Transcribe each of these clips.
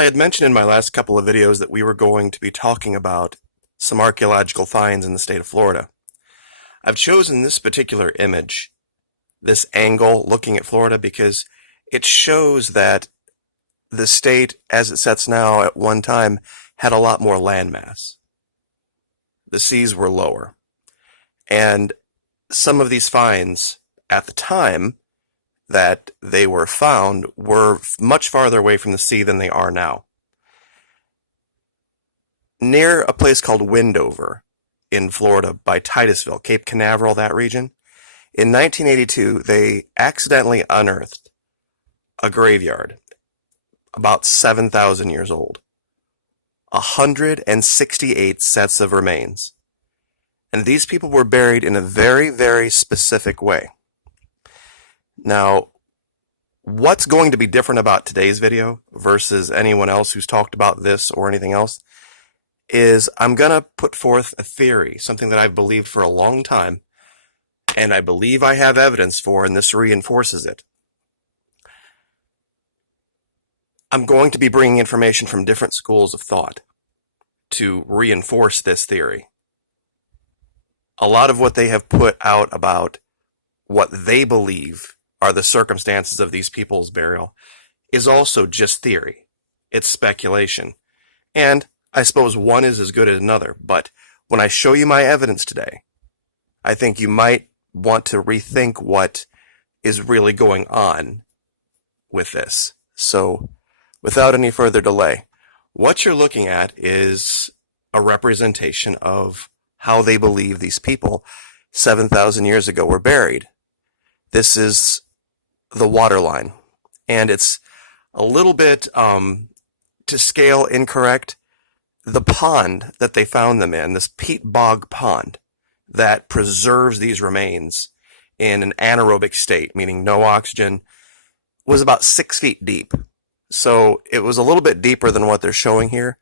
I had mentioned in my last couple of videos that we were going to be talking about some archaeological finds in the state of Florida. I've chosen this particular image, this angle looking at Florida, because it shows that the state, as it sits now, at one time had a lot more landmass. The seas were lower. And some of these finds at the time that they were found were much farther away from the sea than they are now. Near a place called Windover in Florida by Titusville, Cape Canaveral, that region, in 1982 they accidentally unearthed a graveyard about 7,000 years old. 168 sets of remains. And these people were buried in a very, very specific way. Now, what's going to be different about today's video versus anyone else who's talked about this or anything else is I'm going to put forth a theory, something that I've believed for a long time, and I believe I have evidence for, and this reinforces it. I'm going to be bringing information from different schools of thought to reinforce this theory. A lot of what they have put out about what they believe are the circumstances of these people's burial is also just theory. It's speculation. And I suppose one is as good as another, but when I show you my evidence today, I think you might want to rethink what is really going on with this. So, without any further delay, what you're looking at is a representation of how they believe these people 7,000 years ago were buried. This is the water line, and it's a little bit, to scale, incorrect. The pond that they found them in, this peat bog pond that preserves these remains in an anaerobic state, meaning no oxygen, was about 6 feet deep. So it was a little bit deeper than what they're showing here.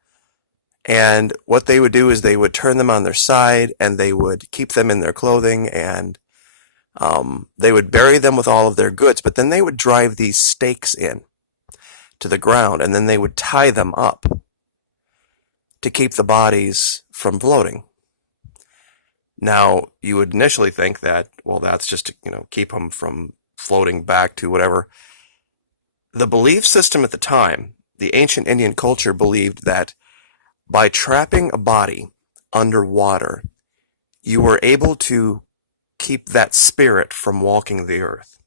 And what they would do is they would turn them on their side and they would keep them in their clothing, and they would bury them with all of their goods, but then they would drive these stakes in to the ground, and then they would tie them up to keep the bodies from floating. Now, you would initially think that, well, that's just to, keep them from floating back to whatever. The belief system at the time, the ancient Indian culture believed that by trapping a body underwater, you were able to keep that spirit from walking the earth.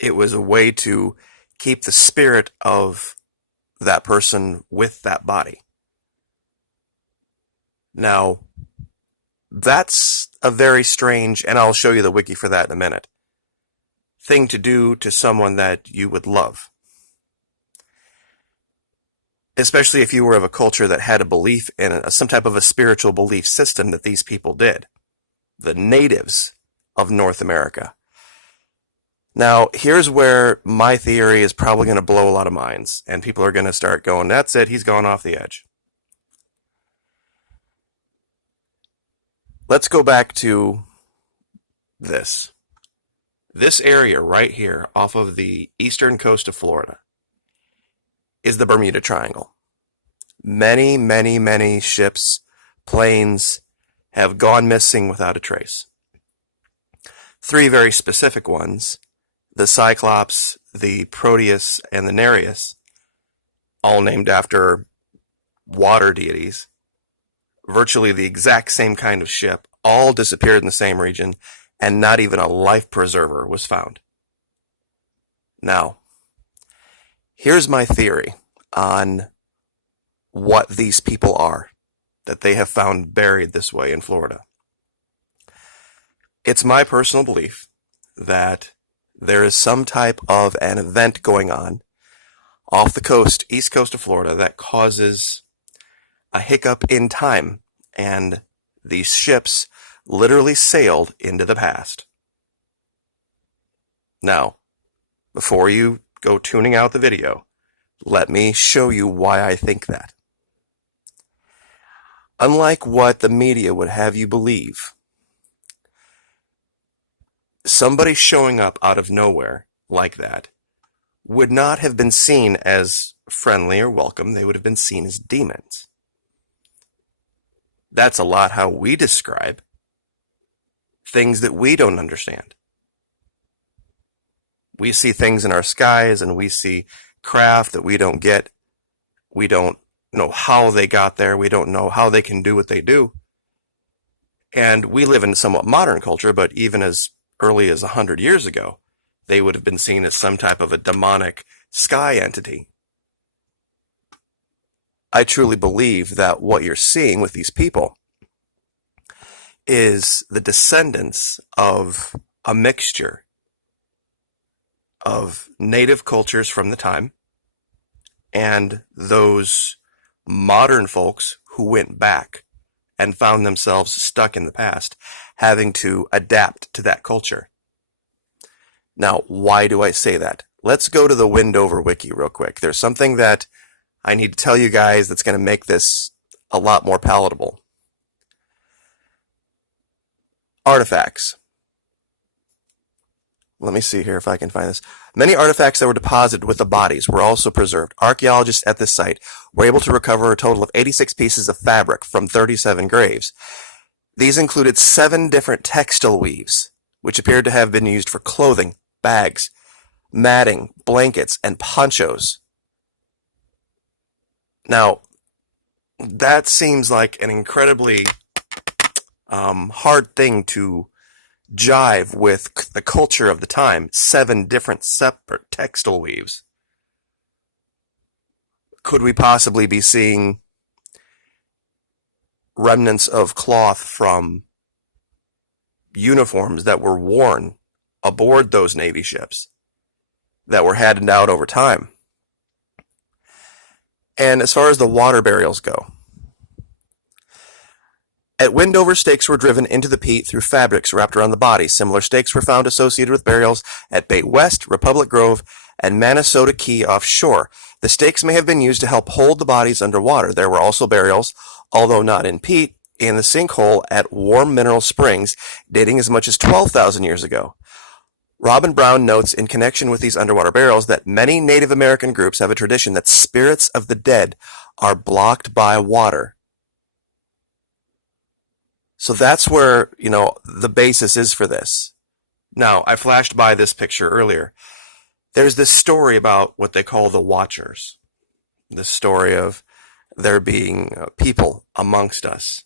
It was a way to keep the spirit of that person with that body. Now, that's a very strange, and I'll show you the wiki for that in a minute, thing to do to someone that you would love. Especially if you were of a culture that had a belief in some type of a spiritual belief system that these people did. The natives of North America. Now, here's where my theory is probably going to blow a lot of minds, and people are going to start going, that's it, he's gone off the edge. Let's go back to this. This area right here off of the eastern coast of Florida is the Bermuda Triangle. Many, many, many ships, planes have gone missing without a trace. 3 very specific ones, the Cyclops, the Proteus, and the Nereus, all named after water deities, virtually the exact same kind of ship, all disappeared in the same region, and not even a life preserver was found. Now, here's my theory on what these people are that they have found buried this way in Florida. It's my personal belief that there is some type of an event going on off the coast, east coast of Florida, that causes a hiccup in time, and these ships literally sailed into the past. Now, before you go tuning out the video, let me show you why I think that. Unlike what the media would have you believe, somebody showing up out of nowhere like that would not have been seen as friendly or welcome. They would have been seen as demons. That's a lot how we describe things that we don't understand. We see things in our skies and we see craft that we don't get. We don't know how they got there. We don't know how they can do what they do. And we live in somewhat modern culture, but even as early as 100 years ago, they would have been seen as some type of a demonic sky entity. I truly believe that what you're seeing with these people is the descendants of a mixture of native cultures from the time and those modern folks who went back and found themselves stuck in the past, having to adapt to that culture. Now, why do I say that? Let's go to the Windover Wiki real quick. There's something that I need to tell you guys that's going to make this a lot more palatable. Artifacts. Let me see here if I can find this. Many artifacts that were deposited with the bodies were also preserved. Archaeologists at this site were able to recover a total of 86 pieces of fabric from 37 graves. These included 7 different textile weaves, which appeared to have been used for clothing, bags, matting, blankets, and ponchos. Now, that seems like an incredibly hard thing to jive with the culture of the time. 7 different separate textile weaves. Could we possibly be seeing remnants of cloth from uniforms that were worn aboard those Navy ships that were handed out over time? And as far as the water burials go, at Windover, stakes were driven into the peat through fabrics wrapped around the body. Similar stakes were found associated with burials at Bay West, Republic Grove, and Manasota Key offshore. The stakes may have been used to help hold the bodies underwater. There were also burials, although not in peat, in the sinkhole at Warm Mineral Springs, dating as much as 12,000 years ago. Robin Brown notes in connection with these underwater burials that many Native American groups have a tradition that spirits of the dead are blocked by water. So that's where, the basis is for this. Now, I flashed by this picture earlier. There's this story about what they call the Watchers. This story of there being people amongst us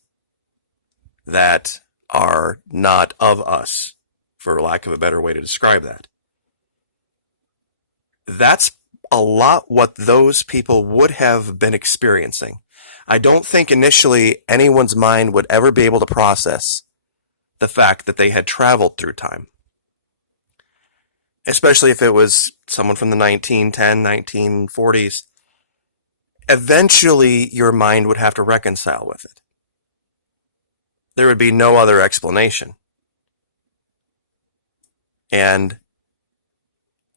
that are not of us, for lack of a better way to describe that. That's a lot what those people would have been experiencing. I don't think initially anyone's mind would ever be able to process the fact that they had traveled through time. Especially if it was someone from the 1910, 1940s. Eventually, your mind would have to reconcile with it. There would be no other explanation. And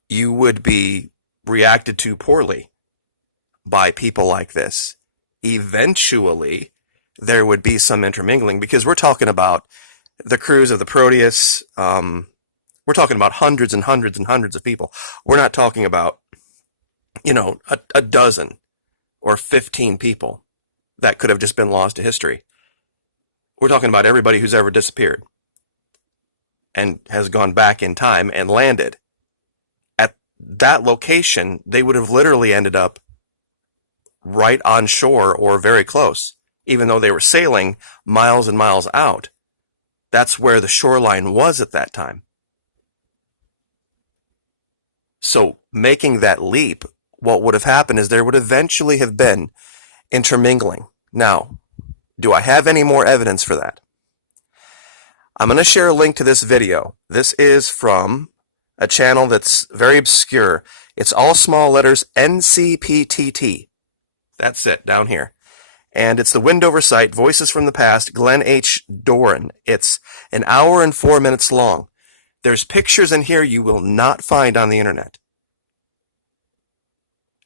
you would be reacted to poorly by people like this. Eventually, there would be some intermingling, because we're talking about the crews of the Proteus. We're talking about hundreds and hundreds and hundreds of people. We're not talking about, a dozen or 15 people that could have just been lost to history. We're talking about everybody who's ever disappeared and has gone back in time and landed. At that location, they would have literally ended up right on shore or very close, even though they were sailing miles and miles out. That's where the shoreline was at that time. So making that leap, what would have happened is there would eventually have been intermingling. Now, do I have any more evidence for that? I'm going to share a link to this video. This is from a channel that's very obscure. It's all small letters, NCPTT. That's it, down here. And it's the Windover site, Voices from the Past, Glenn H. Doran. It's an hour and 4 minutes long. There's pictures in here you will not find on the internet.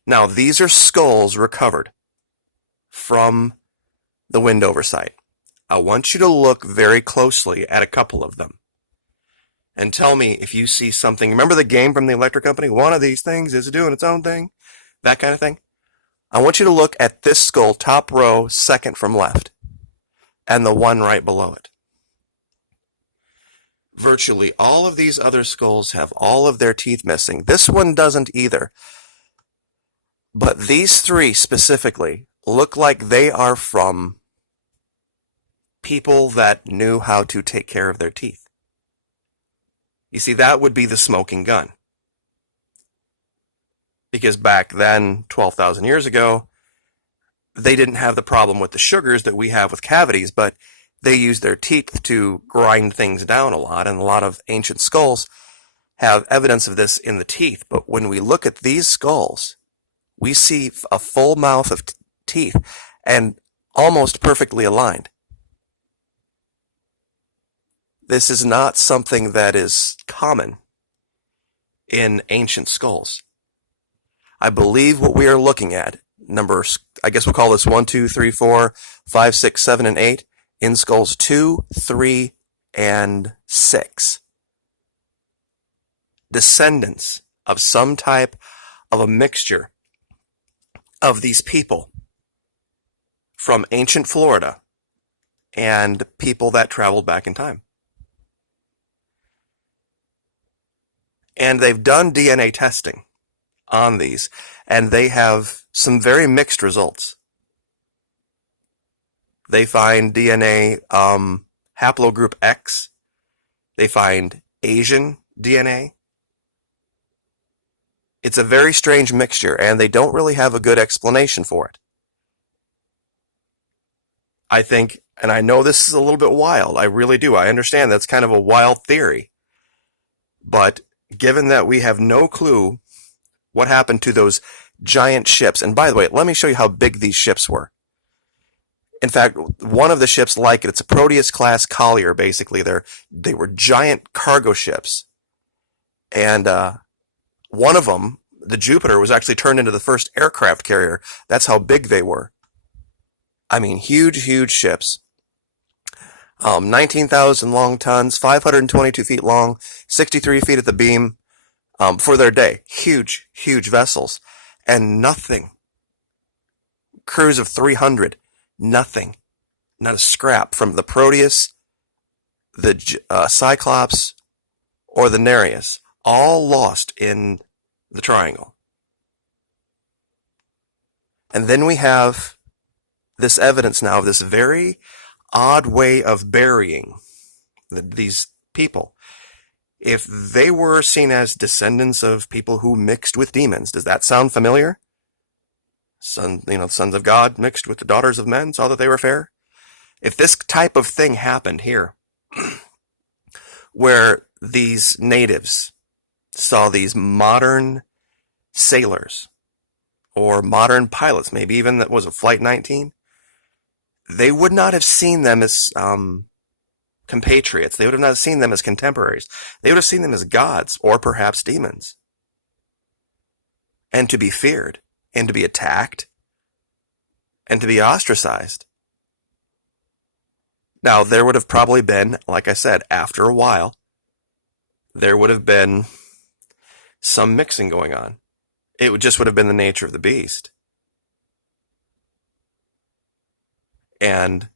Now, these are skulls recovered from the Windover site. I want you to look very closely at a couple of them. and tell me if you see something. Remember the game from the electric company? One of these things is doing its own thing. That kind of thing. I want you to look at this skull, top row, second from left, and the one right below it. Virtually all of these other skulls have all of their teeth missing. This one doesn't either. But these three specifically look like they are from people that knew how to take care of their teeth. You see, that would be the smoking gun. Because back then, 12,000 years ago, they didn't have the problem with the sugars that we have with cavities, but they used their teeth to grind things down a lot, and a lot of ancient skulls have evidence of this in the teeth. But when we look at these skulls, we see a full mouth of teeth and almost perfectly aligned. This is not something that is common in ancient skulls. I believe what we are looking at, numbers, I guess we'll call this 1, 2, 3, 4, 5, 6, 7, and 8, in skulls 2, 3, and 6. Descendants of some type of a mixture of these people from ancient Florida and people that traveled back in time. And they've done DNA testing on these, and they have some very mixed results. They find DNA haplogroup X. They find Asian DNA. It's a very strange mixture, and they don't really have a good explanation for it. I think, and I know this is a little bit wild, I really do. I understand that's kind of a wild theory. But given that we have no clue what happened to those giant ships, and by the way, let me show you how big these ships were. In fact, one of the ships like it, it's a Proteus-class collier, basically. They were giant cargo ships. And one of them, the Jupiter, was actually turned into the first aircraft carrier. That's how big they were. I mean, huge, huge ships. 19,000 long tons, 522 feet long, 63 feet at the beam for their day. Huge, huge vessels. And nothing. Crews of 300. Nothing. Not a scrap from the Proteus, the Cyclops, or the Nereus. All lost in the triangle. And then we have this evidence now of this very odd way of burying these people. If they were seen as descendants of people who mixed with demons, does that sound familiar? The sons of God mixed with the daughters of men, saw that they were fair. If this type of thing happened here, where these natives saw these modern sailors, or modern pilots, maybe even that was a Flight 19, they would not have seen them as compatriots. They would have not seen them as contemporaries. They would have seen them as gods, or perhaps demons. And to be feared, and to be attacked, and to be ostracized. Now, there would have probably been, like I said, after a while, there would have been some mixing going on. It just would have been the nature of the beast. And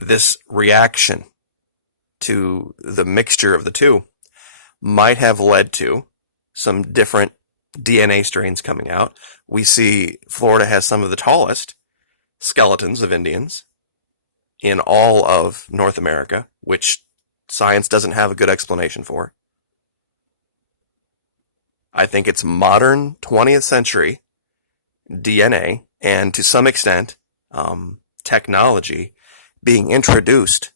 this reaction to the mixture of the two might have led to some different DNA strains coming out. We see Florida has some of the tallest skeletons of Indians in all of North America, which science doesn't have a good explanation for. I think it's modern 20th century DNA, and to some extent, technology being introduced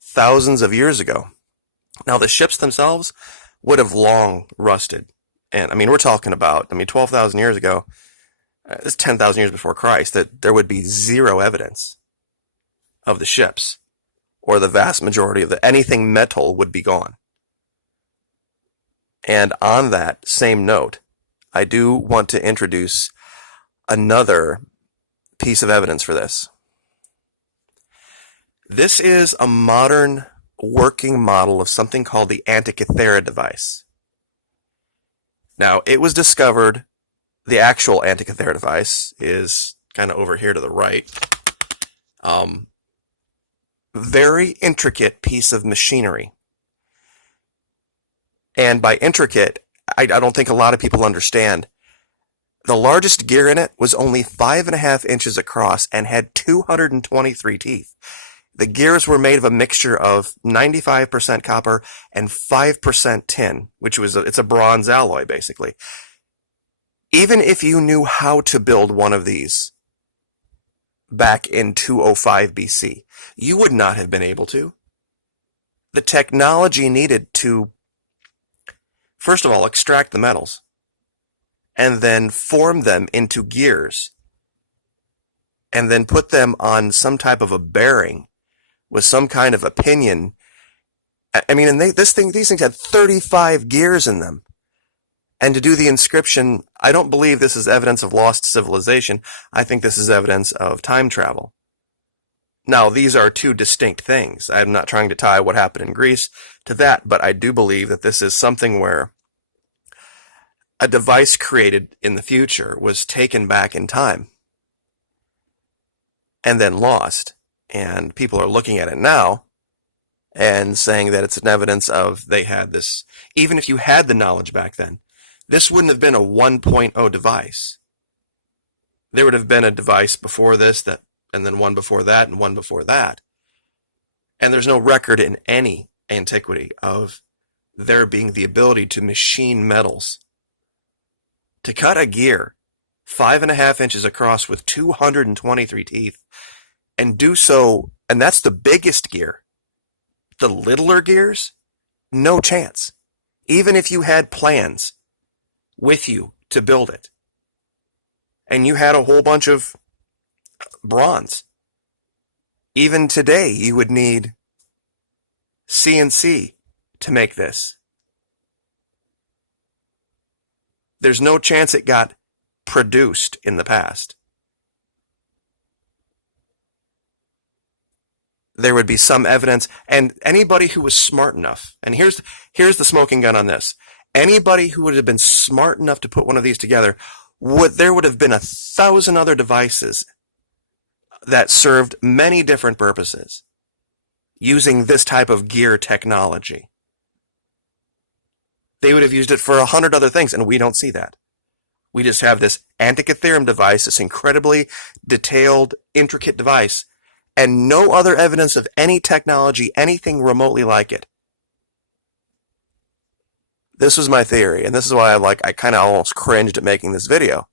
thousands of years ago. Now, the ships themselves would have long rusted. And, I mean, we're talking about, 12,000 years ago, it's 10,000 years before Christ, that there would be zero evidence of the ships, or the vast majority of anything metal would be gone. And on that same note, I do want to introduce another piece of evidence for this. This is a modern working model of something called the Antikythera device. Now, it was discovered, the actual Antikythera device is kind of over here to the right. Very intricate piece of machinery. And by intricate, I don't think a lot of people understand. The largest gear in it was only 5.5 inches across and had 223 teeth. The gears were made of a mixture of 95% copper and 5% tin, which it's a bronze alloy, basically. Even if you knew how to build one of these back in 205 BC, you would not have been able to. The technology needed to, first of all, extract the metals and then form them into gears and then put them on some type of a bearing with some kind of a pinion. I mean, and these things had 35 gears in them. And to do the inscription, I don't believe this is evidence of lost civilization. I think this is evidence of time travel. Now, these are two distinct things. I'm not trying to tie what happened in Greece to that, but I do believe that this is something where a device created in the future was taken back in time and then lost. And people are looking at it now and saying that it's an evidence of they had this. Even if you had the knowledge back then, this wouldn't have been a 1.0 device. There would have been a device before this, and then one before that, and one before that. And there's no record in any antiquity of there being the ability to machine metals. To cut a gear 5.5 inches across with 223 teeth and do so, and that's the biggest gear. The littler gears, no chance. Even if you had plans with you to build it, and you had a whole bunch of bronze, even today you would need CNC to make this. There's no chance it got produced in the past. There would be some evidence, and anybody who was smart enough, and here's the smoking gun on this. Anybody who would have been smart enough to put one of these together, there would have been 1,000 other devices that served many different purposes using this type of gear technology. They would have used it for 100 other things, and we don't see that. We just have this Antikythera device, this incredibly detailed, intricate device, and no other evidence of any technology, anything remotely like it. This was my theory, and this is why I kind of almost cringed at making this video.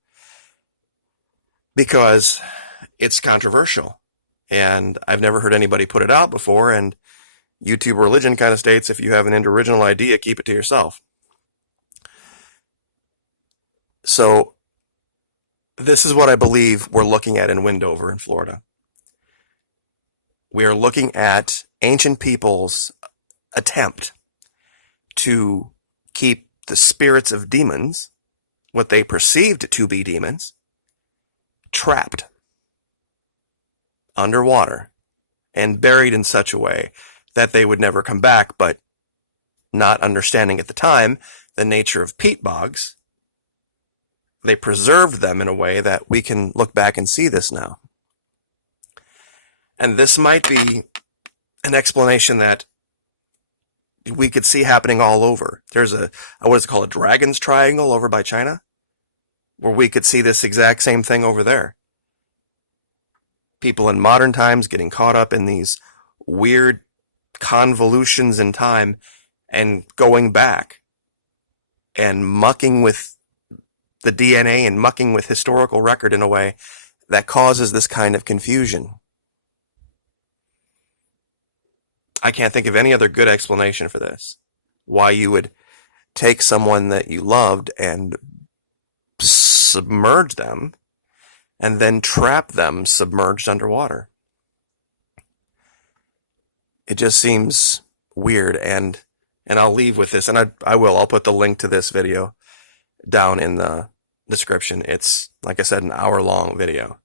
Because it's controversial, and I've never heard anybody put it out before, and YouTube religion kind of states if you have an original idea, keep it to yourself. So, this is what I believe we're looking at in Wendover in Florida. We are looking at ancient people's attempt to keep the spirits of demons, what they perceived to be demons, trapped underwater and buried in such a way that they would never come back, but not understanding at the time the nature of peat bogs, they preserved them in a way that we can look back and see this now. And this might be an explanation that we could see happening all over. There's what is it called, a dragon's triangle over by China, where we could see this exact same thing over there. People in modern times getting caught up in these weird convolutions in time and going back and mucking with the DNA and mucking with historical record in a way that causes this kind of confusion. I can't think of any other good explanation for this. Why you would take someone that you loved and submerge them and then trap them submerged underwater. It just seems weird, and I'll leave with this, and I'll put the link to this video down in the description. It's, like I said, an hour-long video.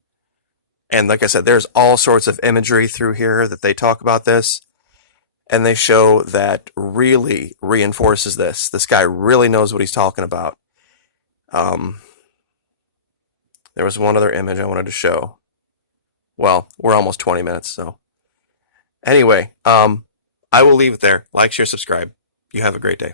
And like I said, there's all sorts of imagery through here that they talk about this. and they show that really reinforces this. This guy really knows what he's talking about. There was one other image I wanted to show. Well, we're almost 20 minutes, so. Anyway, I will leave it there. Like, share, subscribe. You have a great day.